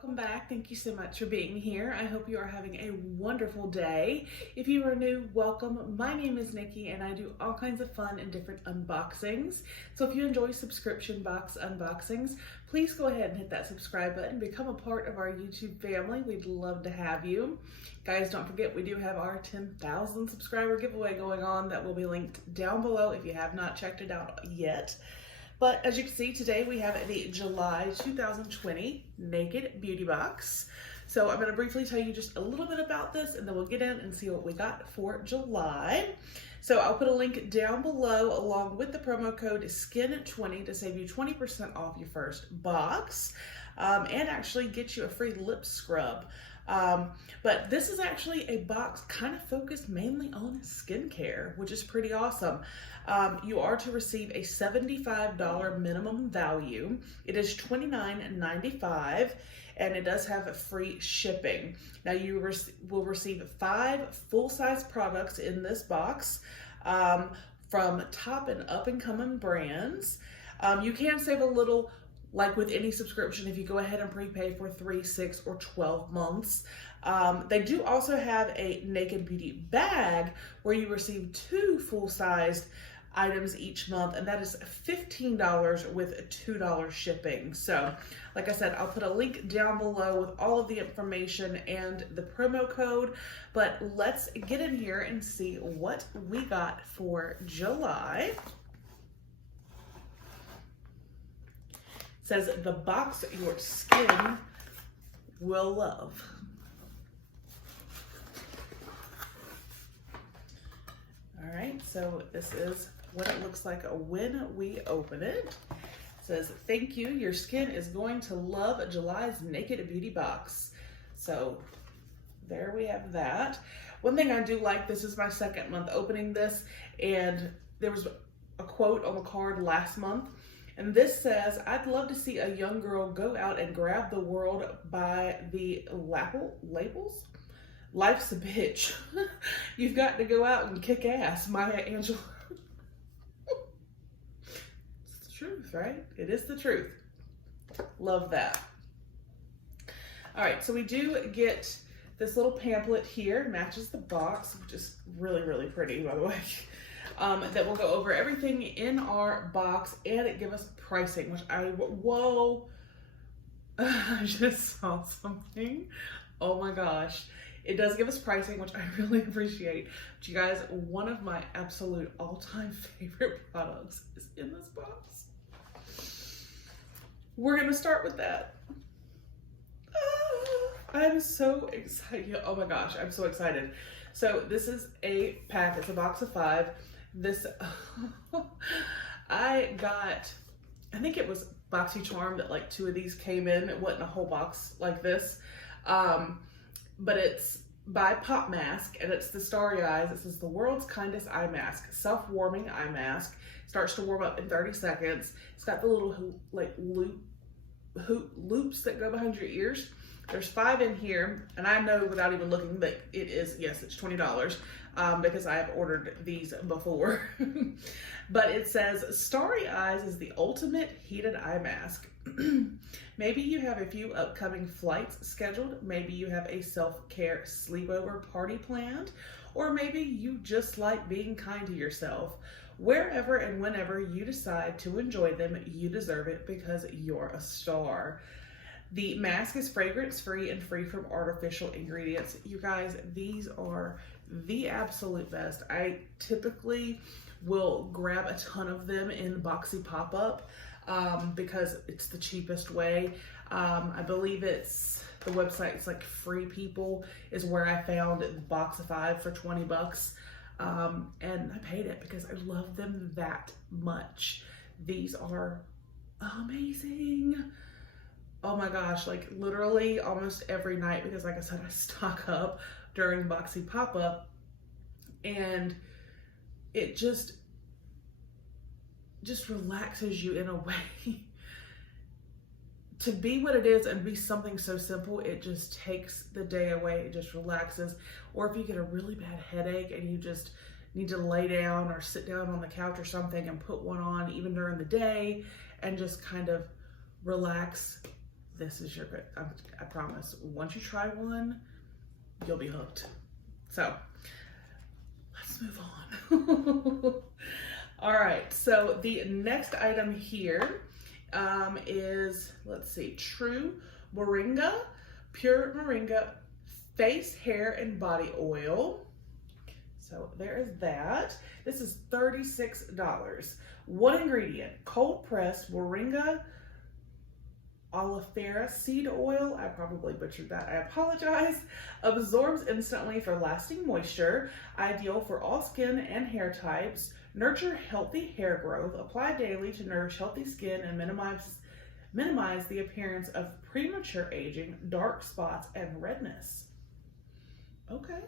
Welcome back. Thank you so much for being here. I hope you are having a wonderful day. If you are new, welcome. My name is Nikki and I do all kinds of fun and different unboxings. So if you enjoy subscription box unboxings, please go ahead and hit that subscribe button. Become a part of our YouTube family. We'd love to have you. Guys, don't forget we do have our 10,000 subscriber giveaway going on that will be linked down below if you have not checked it out yet. But as you can see, today we have the July 2020 Naked Beauty Box. So I'm going to briefly tell you just a little bit about this and then we'll get in and see what we got for July. So I'll put a link down below along with the promo code SKIN20 to save you 20% off your first box and actually get you a free lip scrub. But this is actually a box kind of focused mainly on skincare, which is pretty awesome. You are to receive a $75 minimum value. It is $29.95 and it does have free shipping. Now you will receive 5 full-size products in this box from top and up-and-coming brands. You can save a little like with any subscription if you go ahead and prepay for 3, 6, or 12 months. They do also have a Naked Beauty bag where you receive 2 full-sized items each month, and that is $15 with $2 shipping. So like I said, I'll put a link down below with all of the information and the promo code, but let's get in here and see what we got for July. It says the box your skin will love. All right, so this is what it looks like when we open it. It says, thank you, your skin is going to love July's Naked Beauty Box. So there we have that. One thing I do like, this is my second month opening this, and there was a quote on the card last month, and this says, I'd love to see a young girl go out and grab the world by the lapels. Life's a bitch. You've got to go out and kick ass, Maya Angelou. It's the truth, right? It is the truth. Love that. All right, so we do get this little pamphlet here. It matches the box, which is really, really pretty, by the way. That will go over everything in our box, and it gives us pricing, which whoa. I just saw something. Oh my gosh. It does give us pricing, which I really appreciate. But you guys, one of my absolute all-time favorite products is in this box. We're gonna start with that. I'm so excited. Oh my gosh, I'm so excited. So this is a pack, it's a box of 5. This, I think it was BoxyCharm that like 2 of these came in. It wasn't a whole box like this. But it's by Pop Mask, and it's the Starry Eyes. It says the world's kindest eye mask, self-warming eye mask. Starts to warm up in 30 seconds. It's got the little like loops that go behind your ears. There's 5 in here, and I know without even looking that it is, yes, it's $20 because I have ordered these before. But it says Starry Eyes is the ultimate heated eye mask. Maybe you have a few upcoming flights scheduled. Maybe you have a self-care sleepover party planned, or maybe you just like being kind to yourself. Wherever and whenever you decide to enjoy them, you deserve it because you're a star. The mask is fragrance-free and free from artificial ingredients. You guys, these are the absolute best. I typically will grab a ton of them in Boxy Pop-Up because it's the cheapest way. I believe it's, the website, it's like Free People is where I found the box of 5 for 20 bucks. And I paid it because I love them that much. These are amazing. Oh my gosh, like literally almost every night, because like I said, I stock up during Boxy Pop-Up, and it just relaxes you in a way. To be what it is and be something so simple, it just takes the day away. It just relaxes. Or if you get a really bad headache and you just need to lay down or sit down on the couch or something and put one on even during the day and just kind of relax this is your good. I promise. Once you try one, you'll be hooked. So let's move on. All right, so the next item here is, let's see, True Moringa, Pure Moringa Face, Hair, and Body Oil. So there is that. This is $36. One ingredient, cold pressed Moringa oleifera seed oil. I probably butchered that. I apologize. Absorbs instantly for lasting moisture. Ideal for all skin and hair types. Nurture healthy hair growth. Apply daily to nourish healthy skin and minimize the appearance of premature aging, dark spots, and redness. Okay.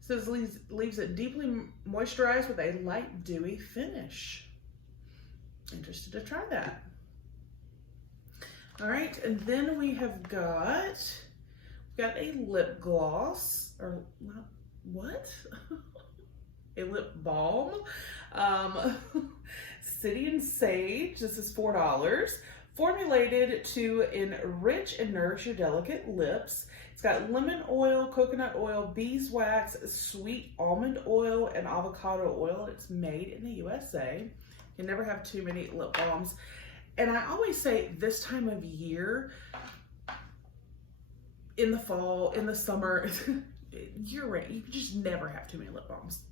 Says leaves it deeply moisturized with a light dewy finish. Interested to try that. All right, and then we have got a lip gloss, or not, what? A lip balm. City and Sage. This is $4. Formulated to enrich and nourish your delicate lips. It's got lemon oil, coconut oil, beeswax, sweet almond oil, and avocado oil. It's made in the USA. You never have too many lip balms. And I always say this time of year, in the fall, in the summer, you just never have too many lip balms.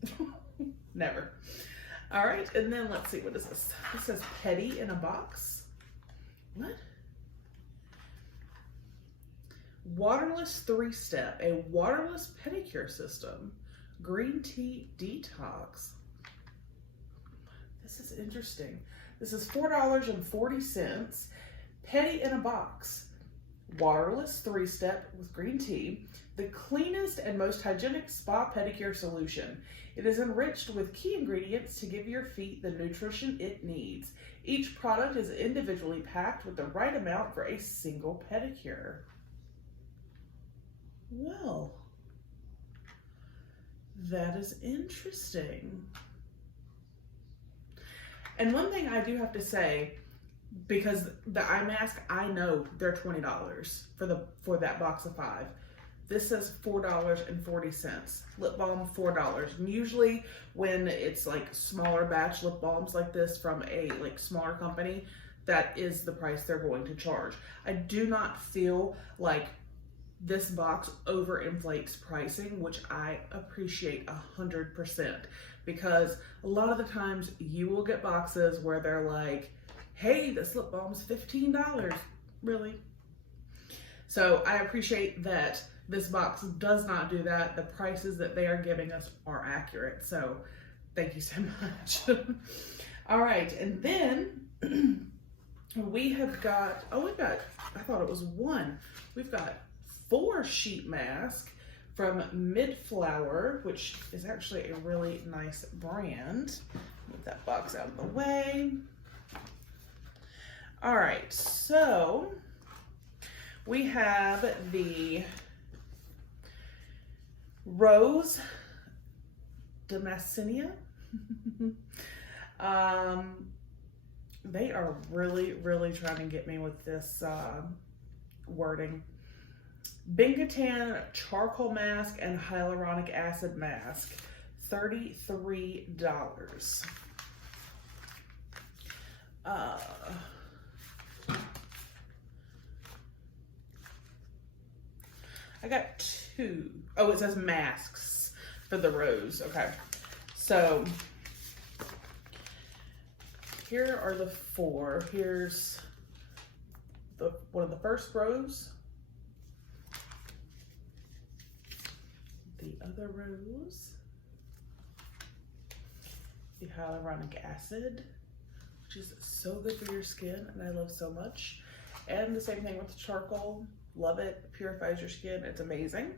Never. All right, and then let's see, what is this? This says Petty in a box. What? Waterless 3-step, a waterless pedicure system. Green tea detox. This is interesting. This is $4.40. Petty in a box. Waterless 3-step with green tea. The cleanest and most hygienic spa pedicure solution. It is enriched with key ingredients to give your feet the nutrition it needs. Each product is individually packed with the right amount for a single pedicure. Well, that is interesting. And one thing I do have to say, because the eye mask, I know they're $20 for that box of 5. This says $4.40. Lip balm, $4. And usually when it's like smaller batch lip balms like this from a smaller company, that is the price they're going to charge. I do not feel like this box overinflates pricing, which I appreciate 100%, because a lot of the times you will get boxes where they're like, hey, this lip balm's $15. Really? So I appreciate that this box does not do that. The prices that they are giving us are accurate. So thank you so much. All right, and then we have got, I thought it was one. We've got 4 sheet masks from Midflower, which is actually a really nice brand. Move that box out of the way. All right, so we have the Rose Damascenia. They are really trying to get me with this wording. Bingatan charcoal mask and hyaluronic acid mask, $33. I got 2. Oh, it says masks for the Rose. Okay, so here are the 4. Here's one of the first Rose. The other Rose. The hyaluronic acid, which is so good for your skin and I love so much. And the same thing with the charcoal. Love it. Purifies your skin. It's amazing.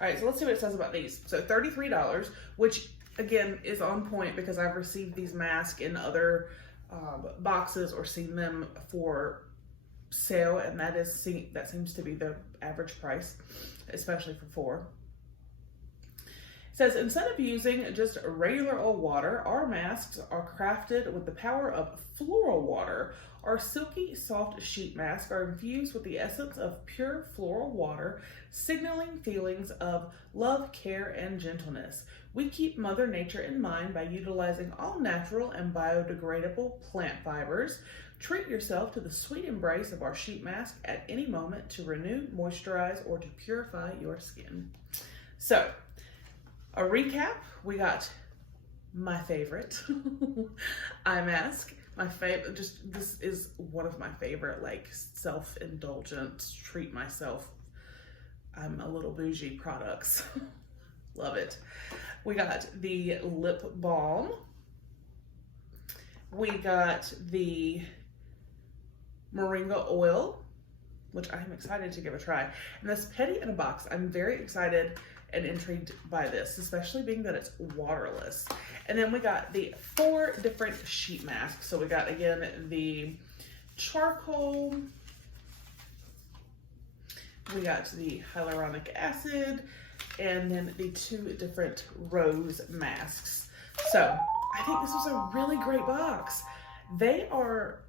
All right, so let's see what it says about these. So $33, which again is on point because I've received these masks in other boxes or seen them for sale, and that seems to be the average price, especially for 4. It says, instead of using just regular old water, our masks are crafted with the power of floral water. Our silky, soft sheet masks are infused with the essence of pure floral water, signaling feelings of love, care, and gentleness. We keep Mother Nature in mind by utilizing all natural and biodegradable plant fibers. Treat yourself to the sweet embrace of our sheet mask at any moment to renew, moisturize, or to purify your skin. So, a recap, we got my favorite eye mask. My favorite, this is one of my favorite, like, self-indulgent, treat myself, I'm a little bougie products. Love it. We got the lip balm. We got the Moringa oil, which I'm excited to give a try. And this Pedi in a box, I'm very excited and intrigued by this, especially being that it's waterless. And then we got the 4 different sheet masks. So we got, again, the charcoal, we got the hyaluronic acid, and then the 2 different rose masks. So I think this was a really great box. They are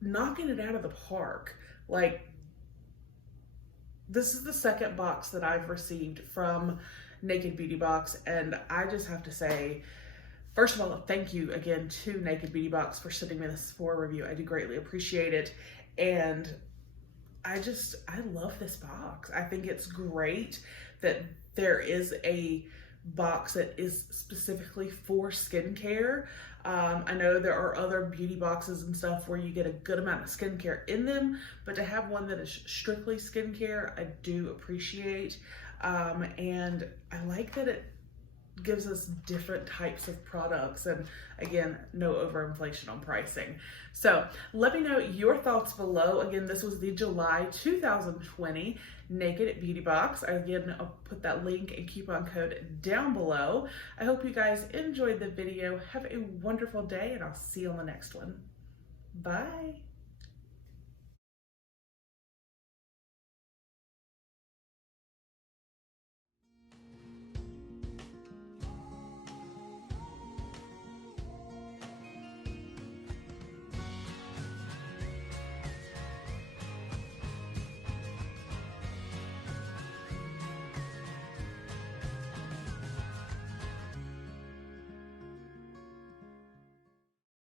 knocking it out of the park. Like, this is the 2nd box that I've received from Naked Beauty Box, and I just have to say, first of all, thank you again to Naked Beauty Box for sending me this review. I do greatly appreciate it, and I love this box. I think it's great that there is a box that is specifically for skincare. I know there are other beauty boxes and stuff where you get a good amount of skincare in them, but to have one that is strictly skincare, I do appreciate. And I like that it gives us different types of products, and again, no overinflation on pricing. So let me know your thoughts below. Again, this was the July 2020 Naked Beauty Box. Again, I'll put that link and coupon code down below. I hope you guys enjoyed the video. Have a wonderful day, and I'll see you on the next one. Bye.